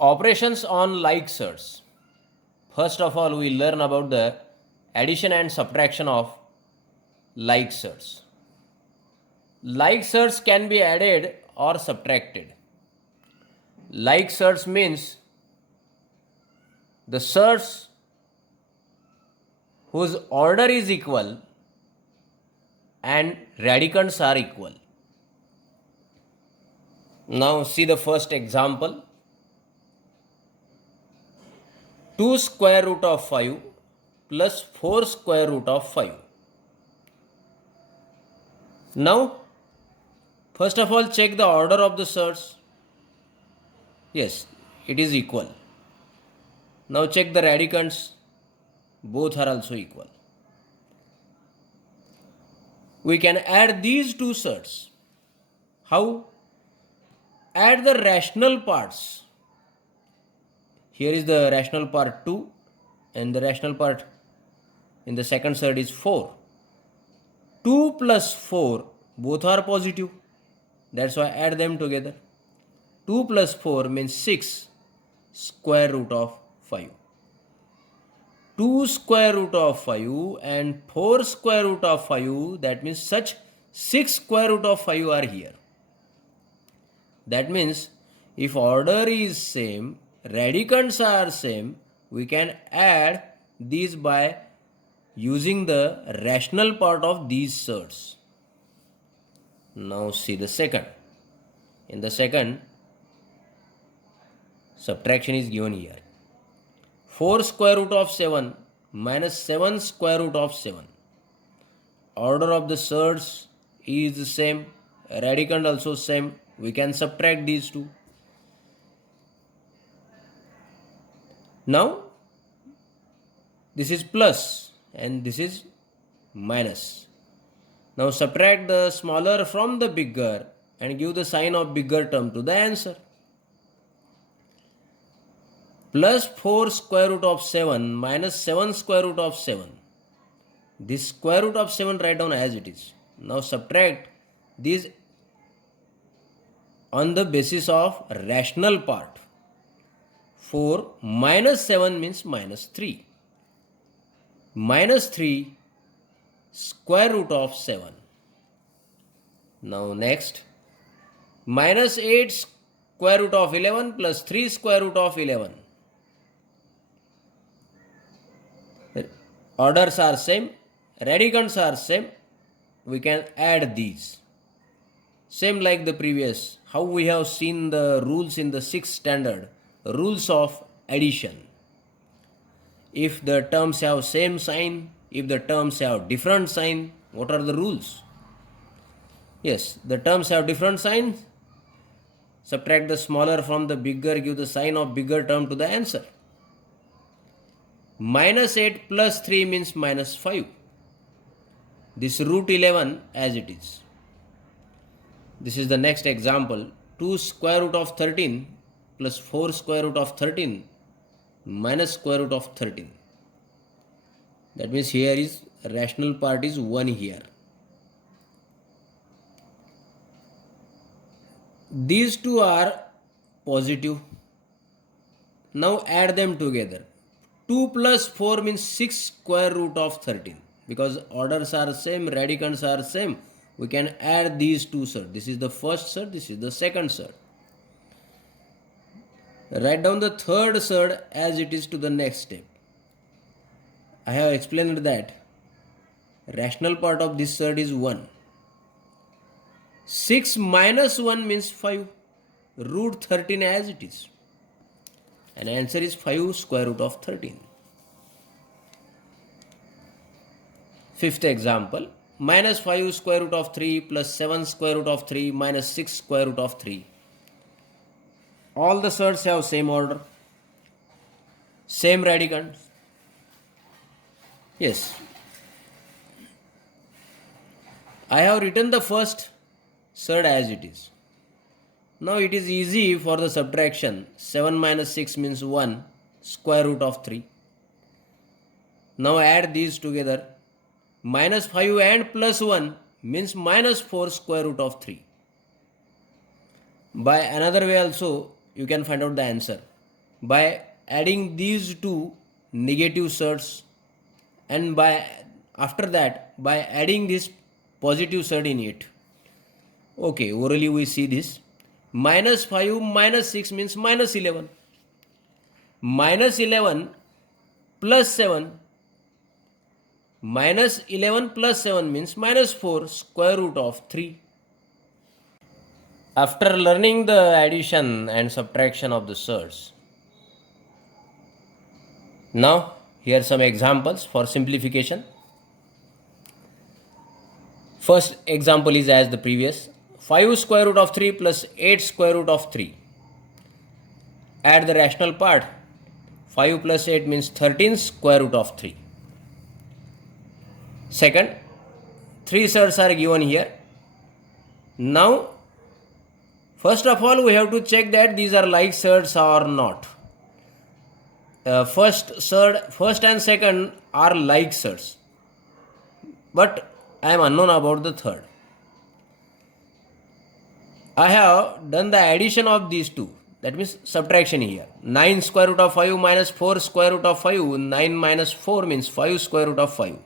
Operations on like surds. First of all, we learn about the addition and subtraction of like surds. Like surds can be added or subtracted. Like surds means the surds whose order is equal and radicands are equal. Now see the first example. 2 square root of 5 plus 4 square root of 5. Now, first of all, check the order of the surds. Yes, it is equal. Now check the radicands. Both are also equal. We can add these two surds. How? Add the rational parts. Here is the rational part 2 and the rational part in the second surd is 4. 2 plus 4, both are positive. That's why add them together. 2 plus 4 means 6 square root of 5. 2 square root of 5 and 4 square root of 5, that means such 6 square root of 5 are here. That means if order is same, radicands are same, we can add these by using the rational part of these surds. Now see the second. In the second, subtraction is given here. 4 square root of 7 minus 7 square root of 7. Order of the surds is the same, radicand also same. We can subtract these two. Now, this is plus and this is minus. Now subtract the smaller from the bigger and give the sign of bigger term to the answer. Plus 4 square root of 7 minus 7 square root of 7. This square root of 7 write down as it is. Now subtract these on the basis of rational part. 4 minus 7 means minus 3. Minus 3 square root of 7. Now next, minus 8 square root of 11 plus 3 square root of 11. Orders are same, radicands are same. We can add these. Same like the previous, how we have seen the rules in the 6th standard, rules of addition. If the terms have same sign, if the terms have different sign, what are the rules? Yes, the terms have different signs. Subtract the smaller from the bigger, give the sign of bigger term to the answer. Minus 8 plus 3 means minus 5. This root 11 as it is. This is the next example. 2 square root of 13 plus 4 square root of 13 minus square root of 13. That means here is rational part is 1 here. These two are positive. Now add them together. 2 plus 4 means 6 square root of 13. Because orders are same, radicands are same, we can add these two surds. This is the first surd, this is the second surd. Write down the third surd as it is to the next step. I have explained that rational part of this surd is 1. 6 minus 1 means 5. Root 13 as it is. And answer is 5 square root of 13. Fifth example. Minus 5 square root of 3 plus 7 square root of 3 minus 6 square root of 3. All the surds have same order. Same radicands. Yes. I have written the first surd as it is. Now it is easy for the subtraction. 7 minus 6 means 1 square root of 3. Now add these together. Minus 5 and plus 1 means minus 4 square root of 3. By another way also you can find out the answer. by adding these two negative surds, and by after that by adding this positive surd in it. Okay, orally we see this. Minus 5 minus 6 means minus 11. Minus 11 plus 7. Minus 11 plus 7 means minus 4 square root of 3. After learning the addition and subtraction of the surds, now here are some examples for simplification. First example is as the previous. 5 square root of 3 plus 8 square root of 3. Add the rational part. 5 plus 8 means 13 square root of 3. Second, 3 surds are given here. Now, first of all, we have to check that these are like surds or not. First and second are like surds, but I am unknown about the third. I have done the addition of these two, that means subtraction here. 9 square root of 5 minus 4 square root of 5, 9 minus 4 means 5 square root of 5.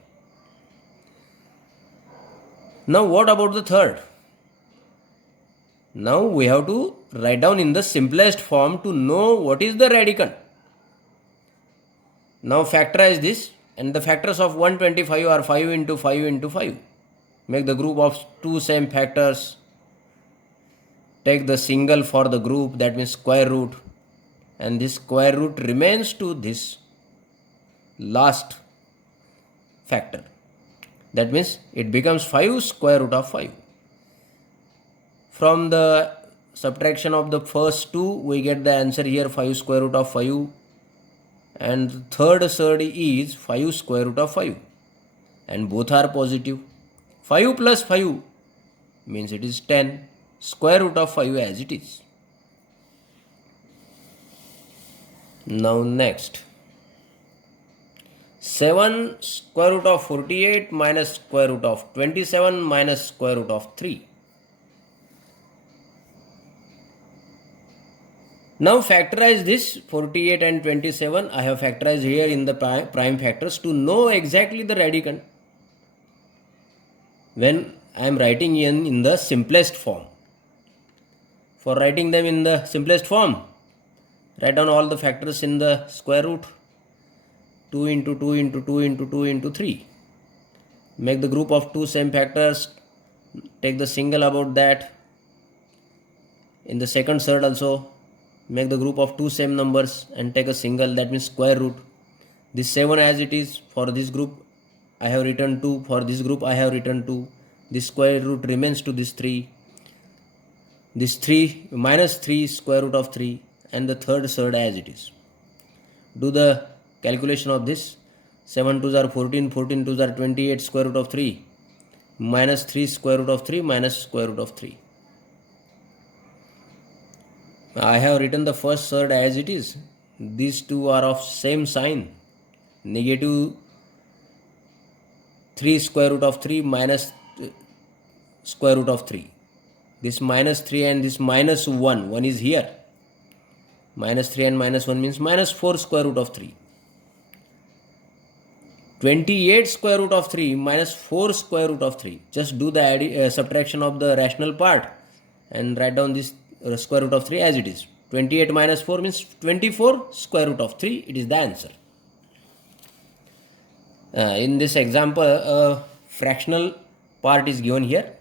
Now what about the third? Now we have to write down in the simplest form to know what is the radicand. Now factorize this, and the factors of 125 are 5 into 5 into 5. Make the group of two same factors. Take the single for the group, that means square root, and this square root remains to this last factor. That means it becomes 5 square root of 5. From the subtraction of the first two, we get the answer here 5 square root of 5, and the third surd is 5 square root of 5, and both are positive. 5 plus 5 means it is 10 square root of 5 as it is. Now next, 7 square root of 48 minus square root of 27 minus square root of 3. Now factorize this 48 and 27. I have factorized here in the prime factors to know exactly the radicand when I am writing in the simplest form. For writing them in the simplest form, write down all the factors in the square root. 2 into 2 into 2 into 2 into 3. Make the group of two same factors. Take the single about that. In the second surd also, make the group of two same numbers and take a single, that means square root. This 7 as it is, for this group I have written 2, for this group I have written 2. This square root remains to this 3. This 3 minus 3 square root of 3, and the third surd as it is. Do the calculation of this. 7 2s are 14, 14 2s are 28 square root of 3, minus 3 square root of 3 minus square root of 3. I have written the first surd as it is. These two are of same sign. Negative 3 square root of 3 minus square root of 3. This minus 3 and this minus 1. 1 is here. Minus 3 and minus 1 means minus 4 square root of 3. 28 square root of 3 minus 4 square root of 3. Just do the subtraction of the rational part and write down this square root of 3 as it is. 28 minus 4 means 24 square root of 3. It is the answer. In this example, fractional part is given here.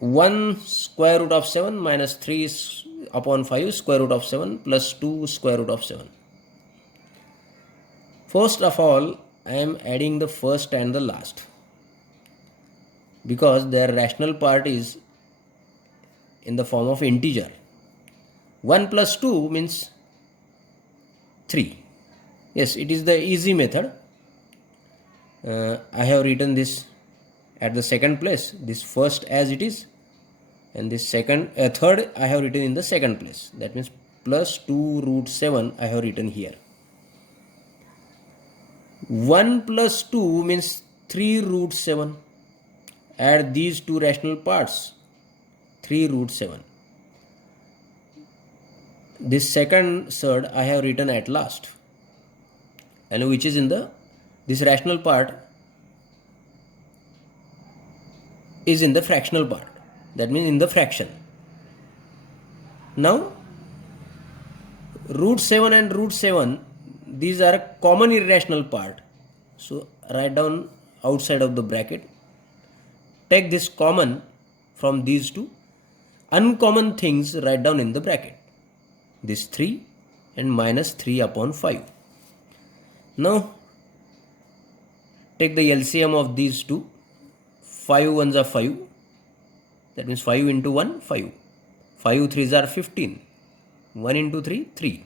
1 square root of 7 minus 3 upon 5 square root of 7 plus 2 square root of 7. First of all, I am adding the first and the last because their rational part is in the form of integer. 1 plus 2 means 3. Yes, it is the easy method. I have written this at the second place, this first as it is, and this third I have written in the second place. That means plus 2 root 7 I have written here. 1 plus 2 means 3 root 7. Add these two rational parts, 3 root 7. this second surd I have written at last, and which is in the, this rational part is in the fractional part, that means in the fraction. Now root 7 and root 7, these are common irrational part, so write down outside of the bracket. Take this common from these two. Uncommon things write down in the bracket. This 3 and minus 3 upon 5. Now take the LCM of these two. 5 ones are 5. That means 5 into 1, 5. 5 threes are 15. 1 into 3, 3.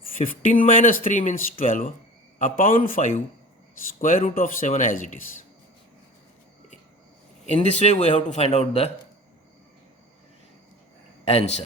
15 minus 3 means 12 upon 5 square root of 7 as it is. In this way we have to find out the answer.